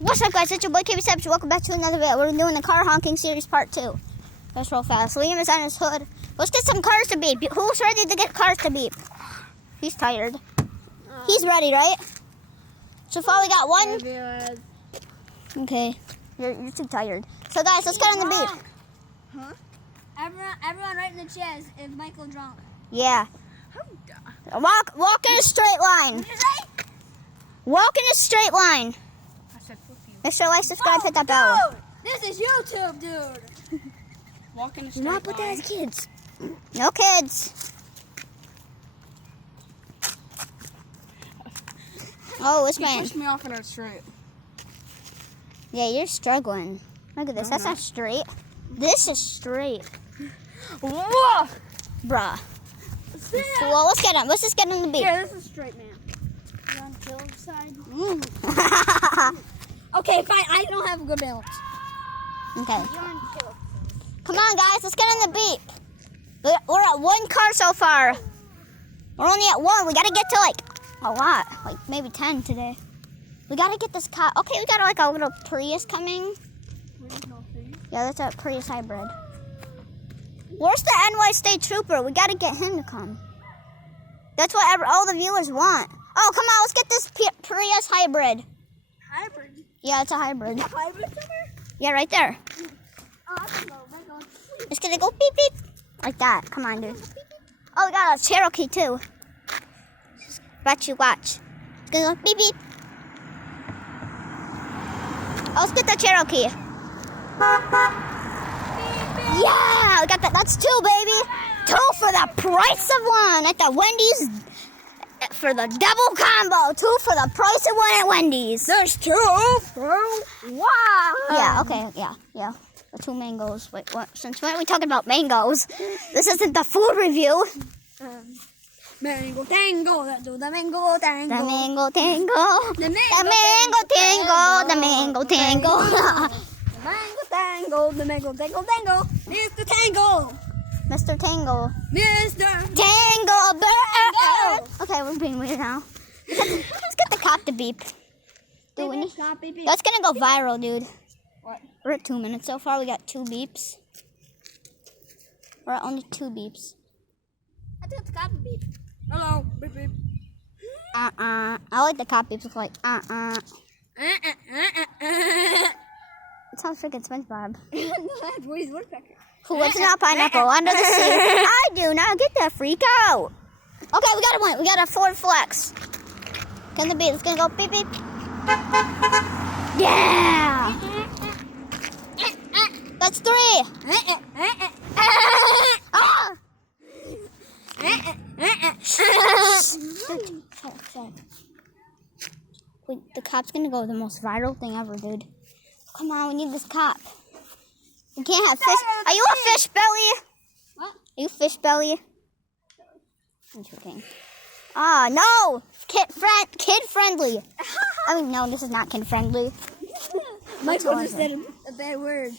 What's up, guys? It's your boy KB7. Welcome back to another video. We're doing the car honking series part 2. Let's roll fast. Liam is on his hood. Let's get some cars to beep. Who's ready to get cars to beep? He's tired. He's ready, right? So far we got one. Okay. You're too tired. So guys, let's get on the beep. Huh? Everyone write in the chat if Michael drunk. Yeah. Walk in a straight line. What did you say? Walk in a straight line. I said fuck you. Make sure like, subscribe, hit that bell. Dude, this is YouTube, dude. Walk in the Do straight not put that line. as kids. No kids. Oh, this You man. pushed me off in a straight. Yeah, you're struggling. Look at this. No, That's I'm not straight. This is straight. Whoa! Bruh. Well, let's get on. Let's just get on the beat. Yeah, this is straight, man. You on Phil's side? Okay. Okay, fine. I don't have a good balance. You're on Phil's. Come on, guys. Let's get on the beat. We're at one car so far. We're only at one. We got to get to, like, a lot. Like, maybe 10 today. We got to get this car. Okay, we got, like, a little Prius coming. Yeah, that's a Prius hybrid. Where's the NY State Trooper? We got to get him to come. That's what all the viewers want. Oh, come on. Let's get this Prius hybrid. Hybrid. Yeah, it's a hybrid. Hybrid somewhere? Yeah, right there. Oh, I can go. Michael. It's going to go beep, beep. Like that. Come on, dude. Oh, we got a Cherokee, too. Bet you watch. It's going to go beep, beep. Oh, let's get the Cherokee. Yeah, we got that. That's 2, baby. 2 for the price of 1 at the Wendy's. For the double combo. 2 for the price of 1 at Wendy's. There's 2 for wow. Yeah, okay, yeah. The 2 mangoes. Wait, what? Since when are we talking about mangoes? This isn't the food review. Mango tango, do the mango tango. The mango tango. The The mango tango. The mango tango. The mango tango, the mango tango tango. Mr. Tango. Mr. Tango. Mr. Tango bird. Okay, we're being weird now. Let's get the cop to beep. Dude, we need, that's gonna go viral, dude. What? We're at 2 minutes so far. We got 2 beeps. We're at only 2 beeps. I think it's got to beep. Hello, beep beep. I like the cop beeps. It's like It's how freaking SpongeBob. That's what he's woodpecker. Who lives in a pineapple under the sea? I do not get that freak out. Okay, we got a one. We got a Ford Flex. Can the beep? It's gonna go beep beep. Yeah. That's 3. Ah! Wait, the cop's gonna go the most viral thing ever, dude. Come on, we need this cop. We can't have fish. Are you a fish belly? What? Are you fish belly? I'm joking. Ah, no! Kid friendly. I mean, no, this is not kid friendly. Michael just said a bad word.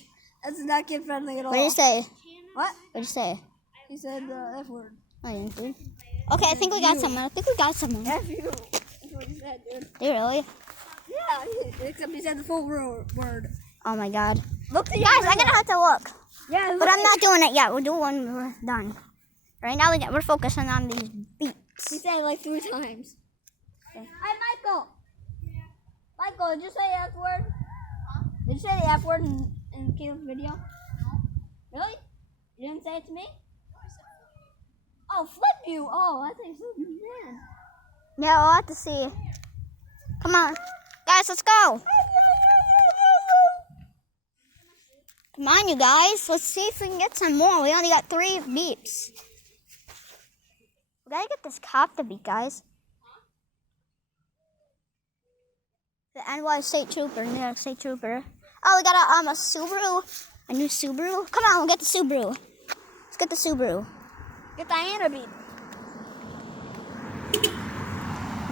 That's not kid friendly at all. What did you say? What? What did you say? He said the F word. I didn't, dude. Okay, I think we got someone. F you. That's what he said, dude. Do you really? Yeah, except he said the full word. Oh my god. Look at Guys, I'm gonna have to look. Yeah, But I'm not doing it yet. We'll do it when we're done. Right now, we're focusing on these beats. He said it like 3 times. Okay. Hi, Michael. Michael, did you say the F word? Huh? Did you say the F word in Caleb's video? No. Really? You didn't say it to me? Oh, flip you. Oh, I think so. Man. Yeah, we'll have to see. Come on. Guys, let's go. Come on, you guys. Let's see if we can get some more. We only got 3 beeps. We gotta get this cop to beat, guys. The NY State Trooper, New York State Trooper. Oh, we got a Subaru. A new Subaru. Come on, we'll get the Subaru. Let's get the Subaru. Get Diana beat.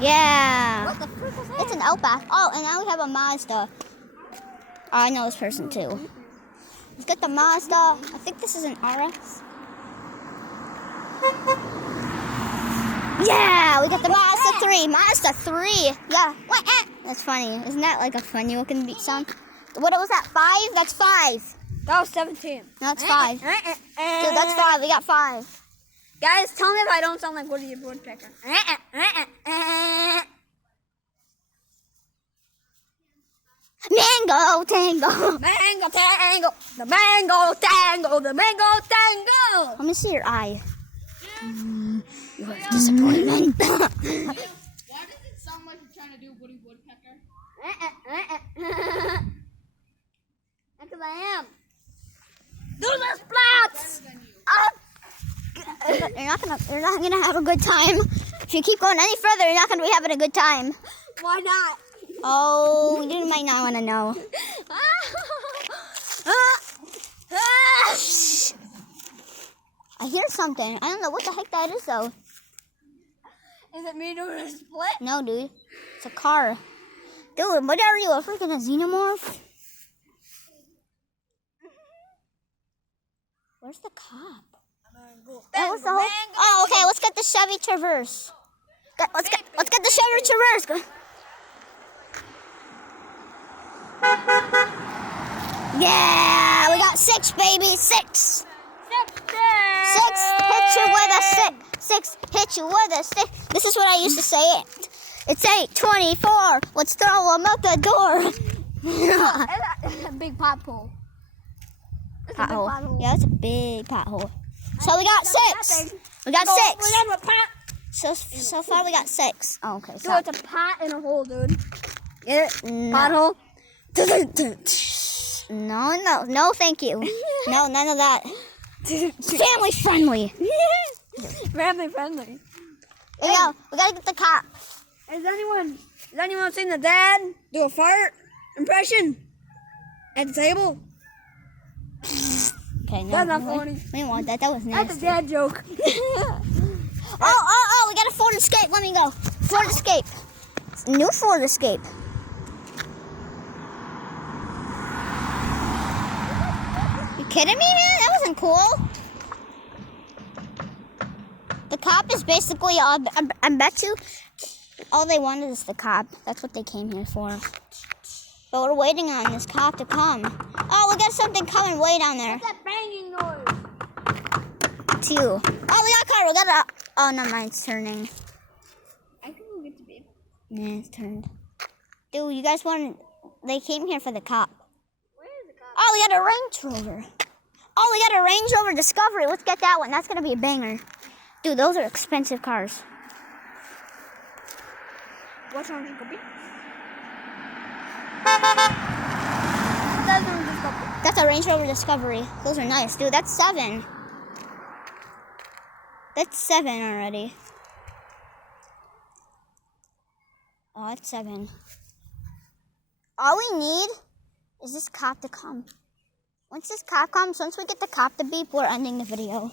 Yeah. What the frick was that? It's an Outback. Oh, and now we have a Mazda. Oh, I know this person too. Let's get the Mazda. I think this is an RX. Yeah, we got the Mazda 3. Mazda 3. Yeah. What? That's funny. Isn't that like a funny looking beat sound? What was that? 5? That's 5. That was 17. No, that's 5. Dude, that's 5. We got 5. Guys, tell me if I don't sound like Woody the Woodpecker. Mango tango. Mango tango, the mango tango, the mango tango. Let me see your eye. You're a disappointment. Why does it sound like you're trying to do Woody Woodpecker? Because I am. Those are splats. You're not gonna have a good time. If you keep going any further, you're not gonna be having a good time. Why not? Oh, you might not want to know. I hear something. I don't know what the heck that is though. Is it me doing a split? No, dude. It's a car. Dude, what are you, a freaking xenomorph? Where's the cop? That was the whole... Oh, okay, let's get the Chevy Traverse. Let's get the Chevy Traverse. Yeah, we got 6, baby, 6. 6 hit you with a stick. 6 hit you with a stick. This is what I used to say. It's 8:24. Let's throw them out the door. It's a big pothole. Pothole. Yeah, it's a big pothole. So we got 6. We got 6. So far we got 6. Oh, okay. So it's a pot in a hole, dude. Get it? No. Pothole. No, thank you. No, none of that. Family friendly. Family friendly. Yeah, we gotta get the cop. Has anyone seen the dad do a fart impression at the table? Okay, no. That's not funny. We didn't want that. That was nasty. That's a dad joke. Oh, we got a Ford Escape. Let me go. Ford Escape. It's a new Ford Escape. You kidding me, man? That wasn't cool. The cop is basically all, I bet you all they wanted is the cop. That's what they came here for. But we're waiting on this cop to come. Oh, we got something coming way down there. What's that banging noise? It's you. Oh, we got a car. We got a... Oh, no, mine's turning. I can go get the baby. Yeah, it's turned. Dude, you guys wanted... They came here for the cop. Where is the cop? Oh, we got a Range Rover. Oh, we got a Range Rover Discovery. Let's get that one. That's going to be a banger. Dude, those are expensive cars. What's wrong with the baby? That's a Range Rover Discovery. Those are nice, dude. That's 7. That's 7 already. Oh, that's 7. All we need is this cop to come. Once this cop comes, once we get the cop to beep, we're ending the video.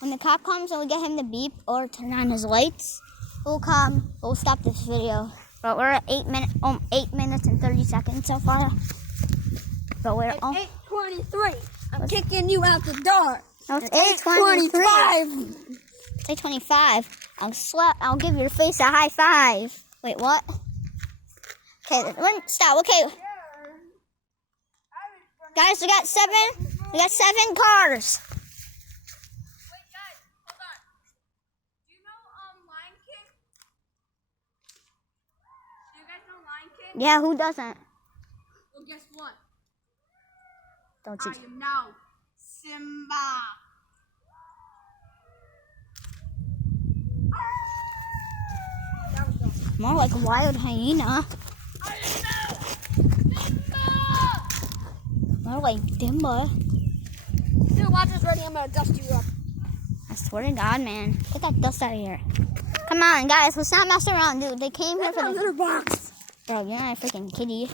When the cop comes and we get him to beep or turn on his lights, we'll stop this video. But we're at 8 minutes and 30 seconds so far. But we're It's 8:23. I'm kicking you out the door. No, it's 8:25. It's 8:25. I'll give your face a high five. Wait, what? Okay, stop. Okay, guys, we got 7. We got 7 cars. Wait, guys, hold on. Do you know Lion King? Do you guys know Lion King? Yeah, who doesn't? Well, guess what? Don't you? I am now Simba. More like a wild hyena. I am now Simba. More like Dimba. Dude, watch this ready. I'm gonna dust you up. I swear to God, man. Get that dust out of here. Come on, guys. Let's not mess around, dude. They came here That's for my the... litter box. Bro, you're not a freaking kitty.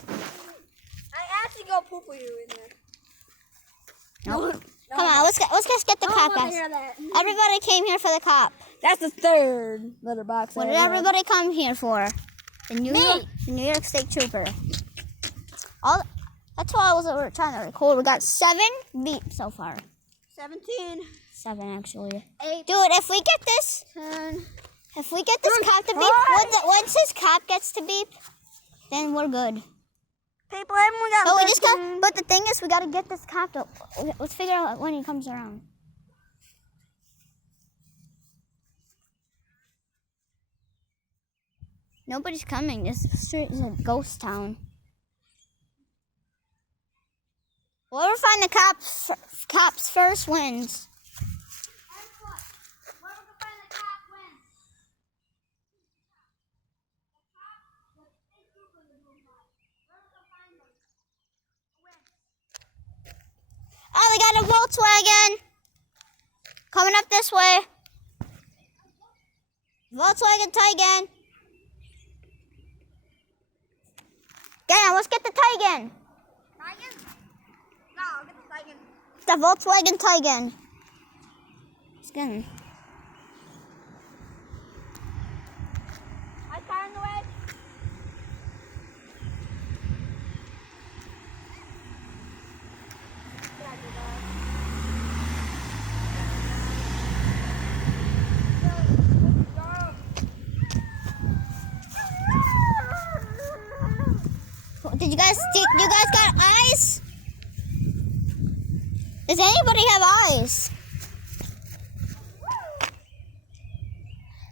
I actually go poo for you in there. Nope. Come on, let's just get the I cop, don't want guys. to hear that. Everybody came here for the cop. That's the third litter box. What did everybody come here for? The New York State Trooper. That's why we're trying to record. We got 7 beeps so far. 17. 7 actually. 8. Dude, if we get this, 10. if we get this cop to beep, once this cop gets to beep, then we're good. People, we got. But we just got. But the thing is, we gotta get this cop to. Let's figure out when he comes around. Nobody's coming. This street is a ghost town. Whoever find the cops first wins. Oh, they got a Volkswagen coming up this way. Volkswagen Taycan. Yeah, let's get the Taycan. Tigan? No, I'll get the Tigan. The Volkswagen Taycan. It's good. My car in the way. Did you guys got eyes? Does anybody have eyes?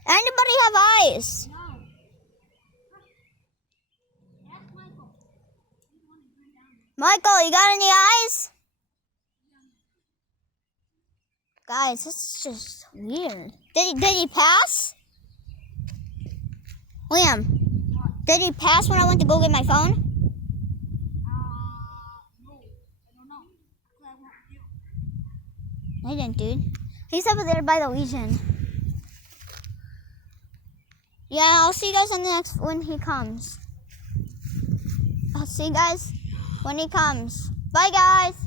Anybody have eyes? No. That's Michael. Michael, you got any eyes? Guys, this is just weird. Did he pass? Liam, did he pass when I went to go get my phone? No. I don't know. I want you. I didn't, dude. He's over there by the Legion. Yeah, I'll see you guys on the next when he comes. I'll see you guys when he comes. Bye, guys.